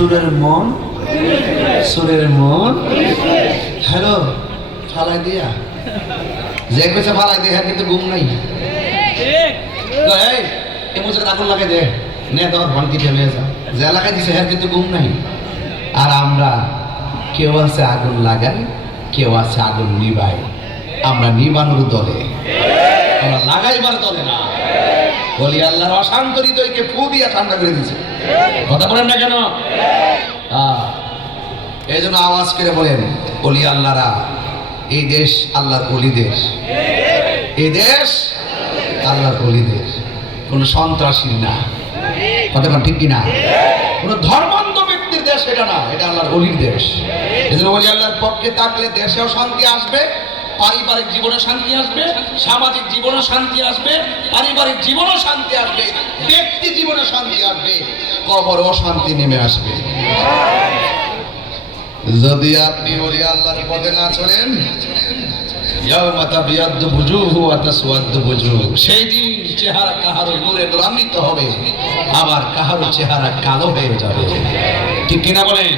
সুরের মন? সুরের মন? হ্যালো, ফালাই দিয়া। যে কইছে ফালাই দিয়ে কিন্তু ঘুম নাই। এই মুছে আগুন লাগাই দে। নে তোর ভন কি ফেলে যা। যে লাগাই দিছে হ্যাঁ কিন্তু ঘুম নাই। আর আমরা, কেউ আছে আগুন লাগাই, কেউ আছে আগুন নিবাই। আমরা নিবানোর দলে। আমরা লাগাইবার দলে না। বলি, আল্লাহর অশান্ত হৃদয়কে ফু দিয়া ঠান্ডা করে দিছে কথা বলেন না কেন? এই জন্য আওয়াজ করে বলেন, বলি, আল্লাহরা এই দেশ আল্লাহর অলি দেশ। এই দেশ আল্লাহর অলি দেশ। কোনো সন্ত্রাসী না। কথা ঠিক কিনা? কোনো ধর্মান্ধ ব্যক্তির দেশ এটা না, এটা আল্লাহর অলির দেশ। এই জন্য বলি, আল্লাহর পক্ষে থাকলে দেশেও শান্তি আসবে পারিবারিক জীবনে শান্তি আসবে, সামাজিক জীবনে শান্তি আসবে, পারিবারিক জীবনে শান্তি আসবে, ব্যক্তি জীবনে শান্তি আসবে, কবরও শান্তি নেমে আসবে। যদি আপনি ওলি আল্লাহর পথে না চলেন সেই দিন চেহারা কাহারো নূরে নূরান্বিত হবে, আবার কাহারো চেহারা কালো হয়ে যাবে। ঠিক কিনা বলেন?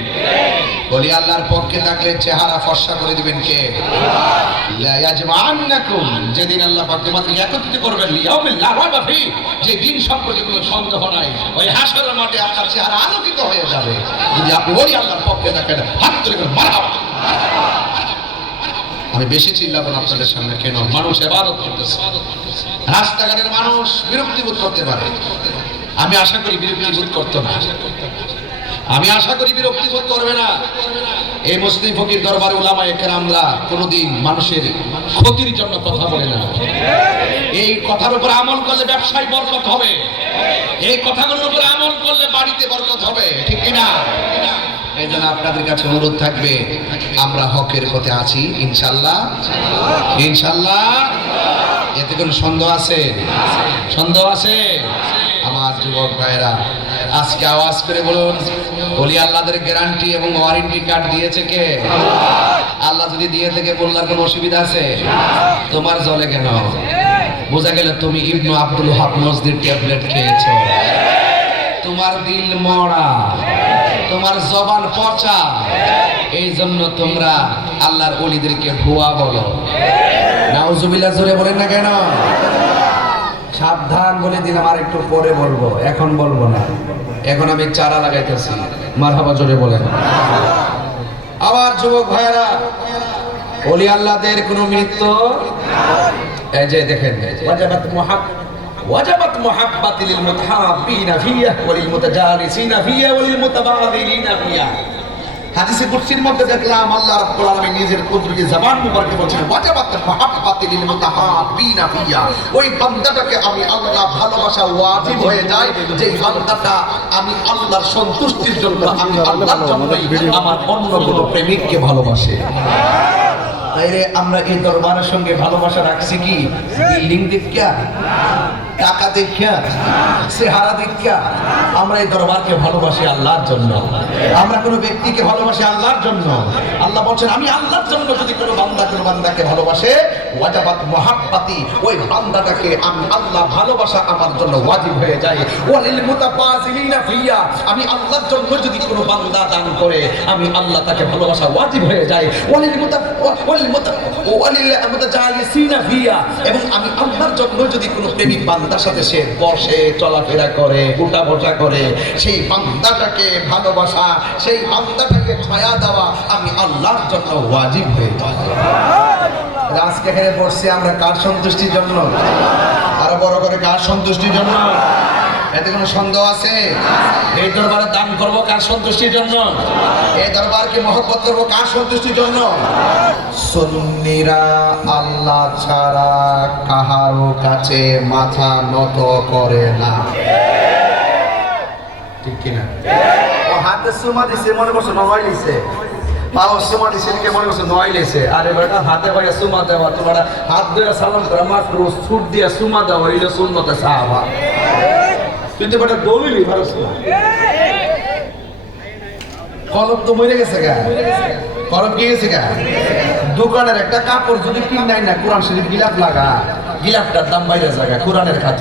বলি, আল্লাহর পক্ষে থাকলে চেহারা ফর্সা করে দিবেন কে? যেদিন আল্লাহ পাক তোমাদেরকে একত্রিত করবেন যে দিন সম্পর্কে কোনো সন্দেহ নাই, ওই হাসরের মাঠে আপনার চেহারা আলোকিত হয়ে যাবে। যদি আপনি ওই আল্লাহর পক্ষে থাকেন, হাত করে মারহাবা। আমি বেশি চিল্লাবো না আপনাদের সামনে, কেন? মানুষ এবাদত করতেছে। রাস্তাঘাটের মানুষ বিরক্তি বোধ করতে পারে। আমি আশা করি বিরক্তি বোধ করতো না। আমি আশা করি বিরক্তি বোধ করবে না। এই মুসলিম ফকির দরবারে ওলামা একরামরা কোনোদিন মানুষের ক্ষতির জন্য কথা বলে না। এই কথার উপর আমল করলে ব্যবসায় বরকত হবে। এই কথাগুলোর উপর আমল করলে বাড়িতে বরকত হবে। ঠিক কিনা? এই জন্য আপনাদের কাছে অনুরোধ থাকবে, আমরা হকের পথে আছি, ইনশাল্লাহ। ইনশাল্লাহ। এতে কোনো সন্দেহ আছে? সন্দেহ আছে? আমার যুবক ভাইরা আজকে আওয়াজ করে বলুন, বলি আল্লাহদের গ্যারান্টি এবং ওয়ারেন্টি কার্ড দিয়েছে কে? আল্লাহ যদি দিয়ে থেকে, বললার কোনো অসুবিধা আছে? তোমার জলে কেন? বোঝা গেল তুমি ইবনু আব্দুল হক নজদির ট্যাবলেট খেয়েছো। তোমার দিল মরা। তোমার জবান পচা। এই জন্য তোমরা আল্লাহর অলিদেরকে ভুয়া বলো। নাউজুবিল্লাহ, জোরে বলেন না কেন? সাবধান বলে দিলাম আর একটু পরে বলব। এখন বলব না। এখন আমি চারা লাগাইতেছি। মারহাবা, জোরে বলেন। আবার যুবক ভাইয়েরা অলি আল্লাহদের কোনো মৃত্যু? এই যে দেখেন। মুহাব ওয়া লিল মুতাজালিসিনা ফিয়া ওয়া লিল মুতাবাদিলিনা ফিয়া। হাদিসে কুরসির মধ্যে দেখলাম আল্লাহ রাব্বুল আলামিন নিজের কুদরতি জবান মুবারকে বলছেন, ওয়াজাবাত মুহাব্বাতি লিল মুতাহাব্বিনা ফিয়া। ওই বান্দাটাকে আমি আল্লাহ ভালোবাসা ওয়াজিব হয়ে যায় যে বান্দাটা আমি আল্লাহর সন্তুষ্টির জন্য আমি আল্লাহর জন্যই আমার অন্য কোনো প্রেমিককে ভালোবাসে। তাইলে আমরা এই দরবারের সঙ্গে ভালোবাসা রাখছি কি? বিল্ডিং দেখিয়া? টাকা দেখিয়া? চেহারা দেখিয়া? আমরা এই দরবারকে ভালোবাসি আল্লাহর জন্য। আমরা কোনো ব্যক্তিকে ভালোবাসি আল্লাহর জন্য। আল্লাহ বলছেন, আমি আল্লাহর জন্য যদি কোনো বান্দা কোনো বান্দাকে ভালোবাসে, ওয়াজাবাত মহাব্বাতি, ওই বান্দাটাকে আমি আল্লাহ ভালোবাসা আমার জন্য ওয়াজিব হয়ে যায়। ওয়ালিল মুতাফাজিলিনা ফিয়া, আমি আল্লাহর জন্য যদি কোনো বান্দা দান করে, আমি আল্লাহ তাকে ভালোবাসা ওয়াজিব হয়ে যায়। ওয়ালিল মুতা এবং আমি আল্লাহর জন্য যদি কোনো প্রেমিক বান্দার সাথে সে বসে চলাফেরা করে উঠা বসা করে সেই বান্দাটাকে ভালোবাসা সেই বান্দাটাকে ছায়া দেওয়া আমি আল্লাহর জন্য ওয়াজিব হয়ে যায় আজকে এখানে বসছি আমরা কার সন্তুষ্টির জন্য? আরও বড় করে কার সন্তুষ্টির জন্য? এতে কোনো সন্দেহ আছে? এই দরবারে দান করব কার সন্তুষ্টির জন্য? এই দরবারকে মহব্বত করব কার সন্তুষ্টির জন্য? সুন্নিরা আল্লাহ ছাড়া কাহারো কাছে মাথা নত করে না। ঠিক কিনা? ও হাতে সুমা দিছে মনে করছে নয় লিছে। পাও সুমা দিছে কে মনে করছে নয় লিছে। আরে বেটা হাতে ভাইয়া সুমা দেওয়া তোমার হাত ধরে সালাম করে মাত্র ছুট দিয়া সুমা দেওয়া হইলে সুন্নতে সাহাবা। কিন্তু বেটা দলিল ভারত কলম তো মরে গেছে গা। কলম কি গেছে গা? দোকানের একটা কাপড় যদি কিনাই না, কোরআন শরীফ গিলাপ লাগা। গিলাপটার দাম বাইরে জায়গা কোরআনের খাতি